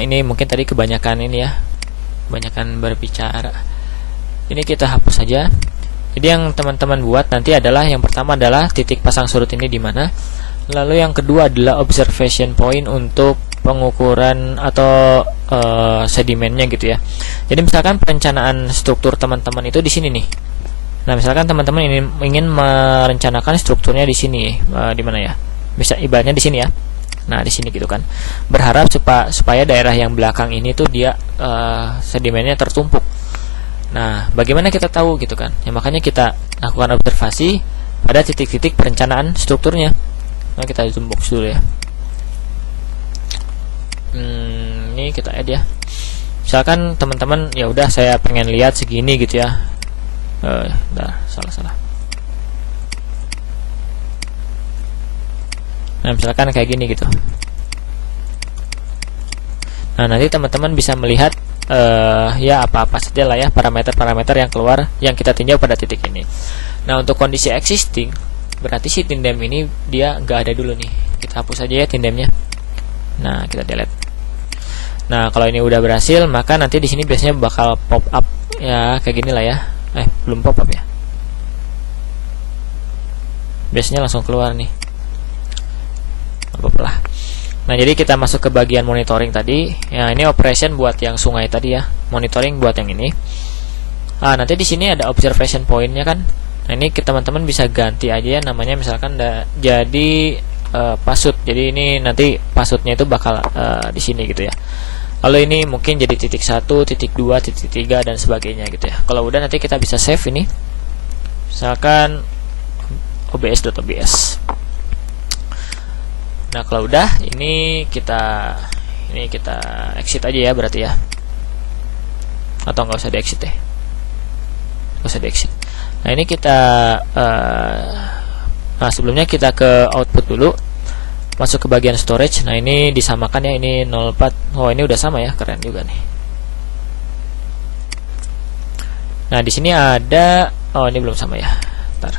ini mungkin tadi kebanyakan ini ya, kebanyakan berbicara. Ini kita hapus saja. Jadi yang teman-teman buat nanti adalah, yang pertama adalah titik pasang surut ini di mana. Lalu yang kedua adalah observation point untuk pengukuran atau sedimennya gitu ya. Jadi misalkan perencanaan struktur teman-teman itu di sini nih. Nah, misalkan teman-teman ingin merencanakan strukturnya di sini, di mana ya? Bisa ibaratnya di sini ya. Nah, di sini gitu kan. Berharap supaya daerah yang belakang ini tuh dia sedimennya tertumpuk. Nah, bagaimana kita tahu gitu kan? Ya, makanya kita lakukan observasi pada titik-titik perencanaan strukturnya. Nah, kita zoom box dulu ya. Ini kita add ya. Misalkan teman-teman ya udah saya pengen lihat segini gitu ya. Salah. Nah, misalkan kayak gini gitu. Nah, nanti teman-teman bisa melihat ya apa-apa saja lah ya, parameter-parameter yang keluar yang kita tinjau pada titik ini. Nah, untuk kondisi existing berarti si tindem ini dia nggak ada dulu nih. Kita hapus aja ya tindemnya. Nah, kita delete. Nah, kalau ini udah berhasil, maka nanti di sini biasanya bakal pop up ya kayak gini lah ya. Belum pop up ya. Biasanya langsung keluar nih. Apa lah. Nah, jadi kita masuk ke bagian monitoring tadi. Ya, ini operation buat yang sungai tadi ya. Monitoring buat yang ini. Nanti di sini ada observation point-nya kan. Nah, ini teman-teman bisa ganti aja ya namanya, misalkan jadi pasut. Jadi ini nanti pasutnya itu bakal di sini gitu ya. Lalu ini mungkin jadi titik 1, titik 2, titik 3 dan sebagainya gitu ya. Kalau udah nanti kita bisa save ini. Misalkan obs.obs. Nah, kalau udah ini kita exit aja ya berarti ya. Atau nggak usah di exit deh. Nggak usah di exit. Nah, ini kita nah, sebelumnya kita ke output dulu. Masuk ke bagian storage. Nah, ini disamakan ya, ini 04. Oh, ini udah sama ya, keren juga nih. Nah, di sini ada, oh ini belum sama ya. Bentar.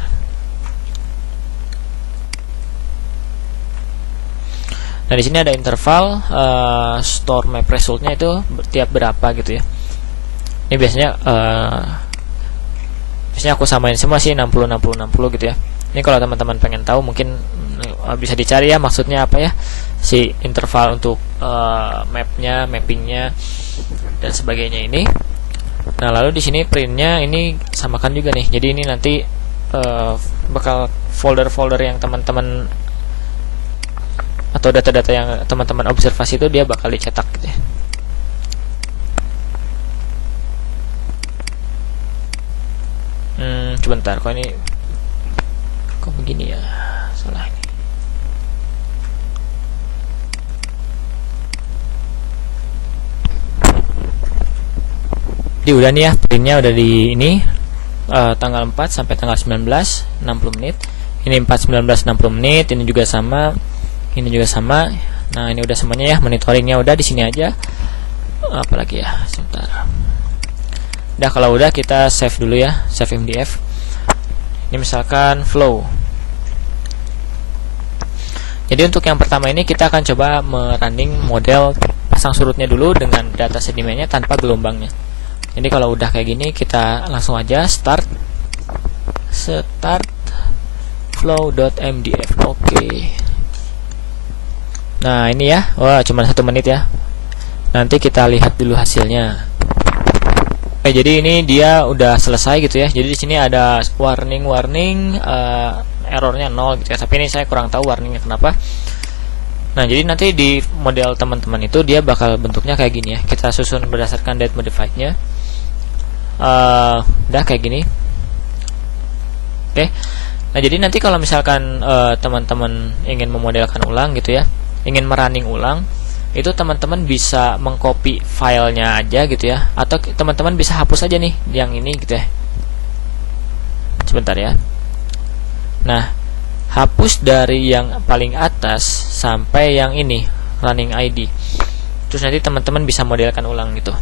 Nah, di sini ada interval store map resultnya itu tiap berapa gitu ya. Ini biasanya aku samain semua sih 60 gitu ya. Ini kalau teman-teman pengen tahu mungkin bisa dicari ya maksudnya apa ya, si interval untuk mappingnya dan sebagainya ini. Nah, lalu di sini printnya ini samakan juga nih. Jadi ini nanti bakal folder-folder yang teman-teman atau data-data yang teman-teman observasi itu dia bakal dicetak gitu ya. Sebentar, kok begini ya, salah ini. Jadi udah nih ya, printnya udah di ini tanggal 4 sampai tanggal 19 60 menit. Ini 4 19 60 menit, ini juga sama. Ini juga sama. Nah, ini udah semuanya ya, monitoringnya udah di sini aja. Apalagi ya, sebentar. Udah, kalau udah kita save dulu ya, save MDF. Ini misalkan flow. Jadi untuk yang pertama ini kita akan coba merunning model pasang surutnya dulu dengan data sedimennya tanpa gelombangnya. Jadi kalau udah kayak gini kita langsung aja start flow.mdf. Oke. Nah, ini ya. Wah, cuma 1 menit ya. Nanti kita lihat dulu hasilnya. Jadi ini dia udah selesai gitu ya. Jadi di sini ada warning errornya 0 gitu ya. Tapi ini saya kurang tahu warningnya kenapa. Nah, jadi nanti di model teman-teman itu dia bakal bentuknya kayak gini ya. Kita susun berdasarkan date modified-nya. Udah kayak gini. Oke. Nah, jadi nanti kalau misalkan teman-teman ingin memodelkan ulang gitu ya, ingin merunning ulang, itu teman-teman bisa mengcopy filenya aja gitu ya, atau teman-teman bisa hapus aja nih yang ini gitu ya. Sebentar ya. Nah, hapus dari yang paling atas sampai yang ini running ID. Terus nanti teman-teman bisa modelkan ulang gitu.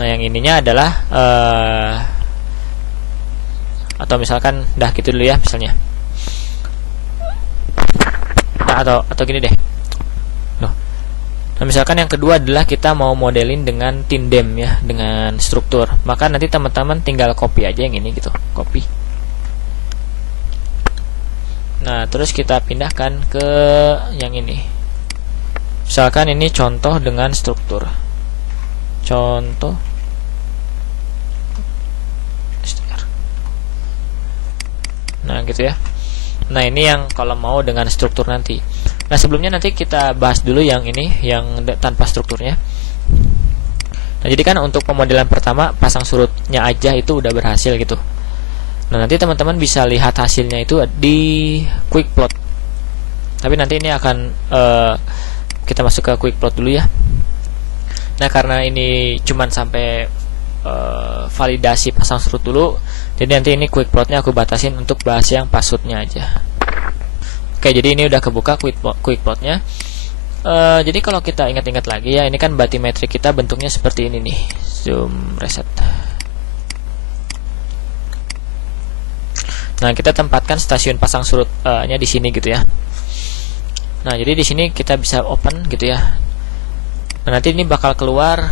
Nah, yang ininya adalah atau misalkan dah gitu dulu ya misalnya. Nah, atau gini deh. Nah, misalkan yang kedua adalah kita mau modelin dengan tindem ya, dengan struktur. Maka nanti teman-teman tinggal copy aja yang ini gitu, copy. Nah, terus kita pindahkan ke yang ini. Misalkan ini contoh dengan struktur. Contoh. Nah, gitu ya. Nah, ini yang kalau mau dengan struktur nanti. Nah, sebelumnya nanti kita bahas dulu yang ini, yang tanpa strukturnya. Nah, jadi kan untuk pemodelan pertama pasang surutnya aja itu udah berhasil gitu. Nah, nanti teman-teman bisa lihat hasilnya itu di quick plot. Tapi nanti ini akan kita masuk ke quick plot dulu ya. Nah, karena ini cuman sampai validasi pasang surut dulu, jadi nanti ini quick plotnya aku batasin untuk bahas yang passwordnya aja. Oke, jadi ini udah kebuka quick plotnya. Jadi kalau kita ingat-ingat lagi ya, ini kan batimetrik kita bentuknya seperti ini nih. Zoom reset. Nah, kita tempatkan stasiun pasang surutnya di sini gitu ya. Nah, jadi di sini kita bisa open gitu ya. Nah, nanti ini bakal keluar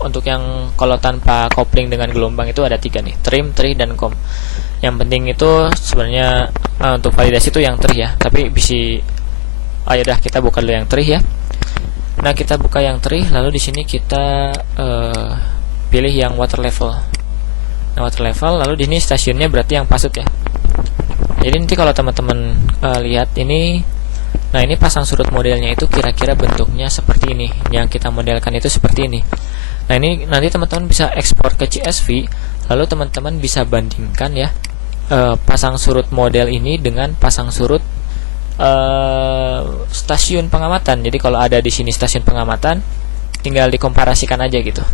untuk yang kalau tanpa kopling dengan gelombang itu ada 3 nih, trim, tree, dan com. Yang penting itu sebenarnya untuk validasi itu yang tree ya, tapi bisa ayo dah kita buka dulu yang tree ya. Nah, kita buka yang tree, lalu di sini kita pilih yang water level. Nah, water level, lalu di sini stasiunnya berarti yang password ya. Jadi nanti kalau teman-teman lihat ini, nah ini pasang surut modelnya itu kira-kira bentuknya seperti ini. Yang kita modelkan itu seperti ini. Nah, ini nanti teman-teman bisa ekspor ke CSV, lalu teman-teman bisa bandingkan ya pasang surut model ini dengan pasang surut stasiun pengamatan. Jadi kalau ada di sini stasiun pengamatan, tinggal dikomparasikan aja gitu.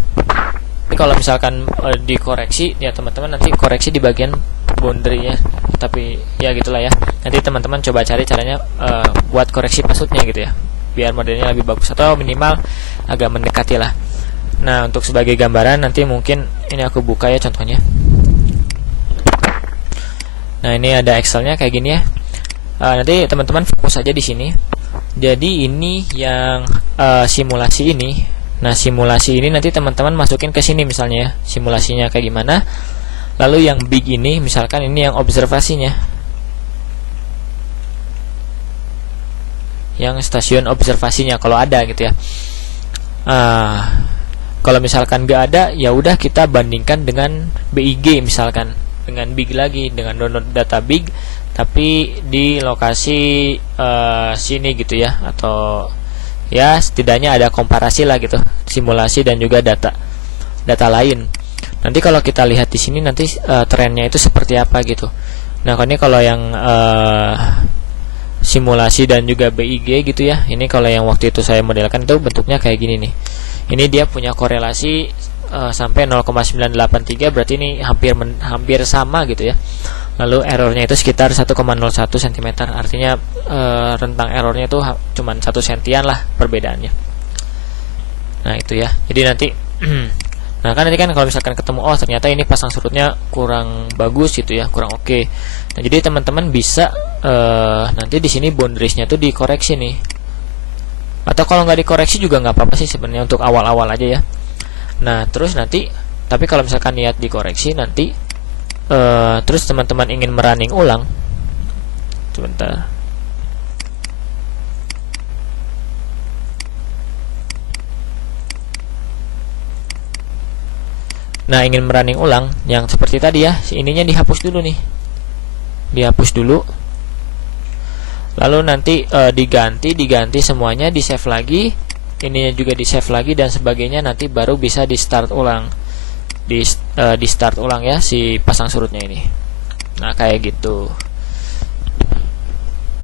Tapi kalau misalkan dikoreksi ya teman-teman nanti koreksi di bagian boundary ya. Tapi ya gitulah ya. Nanti teman-teman coba cari caranya buat koreksi passwordnya gitu ya, biar modelnya lebih bagus atau minimal agak mendekati lah. Nah, untuk sebagai gambaran nanti mungkin ini aku buka ya contohnya. Nah, ini ada Excelnya kayak gini ya. Nanti teman-teman fokus aja di sini. Jadi ini yang simulasi ini. Nah, simulasi ini nanti teman-teman masukin ke sini misalnya ya, simulasinya kayak gimana. Lalu yang big ini misalkan ini yang observasinya, yang stasiun observasinya kalau ada gitu ya. Kalau misalkan nggak ada, ya udah kita bandingkan dengan BIG misalkan, dengan big lagi, dengan download data big tapi di lokasi sini gitu ya, atau ya setidaknya ada komparasi lah gitu, simulasi dan juga data lain. Nanti kalau kita lihat di sini nanti trennya itu seperti apa gitu. Nah, ini kalau yang simulasi dan juga BIG gitu ya. Ini kalau yang waktu itu saya modelkan itu bentuknya kayak gini nih. Ini dia punya korelasi sampai 0,983, berarti ini hampir sama gitu ya. Lalu errornya itu sekitar 1,01 cm. Artinya rentang errornya itu cuman 1 sentian lah perbedaannya. Nah, itu ya. Jadi nanti nah, kan nanti kan kalau misalkan ketemu oh ternyata ini pasang surutnya kurang bagus gitu ya, kurang oke. Nah, jadi teman-teman bisa nanti di sini boundariesnya tuh dikoreksi nih. Atau kalau nggak dikoreksi juga nggak apa-apa sih sebenarnya, untuk awal-awal aja ya. Nah, terus nanti tapi kalau misalkan niat dikoreksi nanti terus teman-teman ingin merunning ulang, sebentar. Nah, ingin merunning ulang yang seperti tadi ya, si ininya dihapus dulu nih, dihapus dulu. Lalu nanti diganti semuanya, di save lagi, ininya juga di save lagi dan sebagainya. Nanti baru bisa di start ulang, di start ulang ya si pasang surutnya ini. Nah, kayak gitu.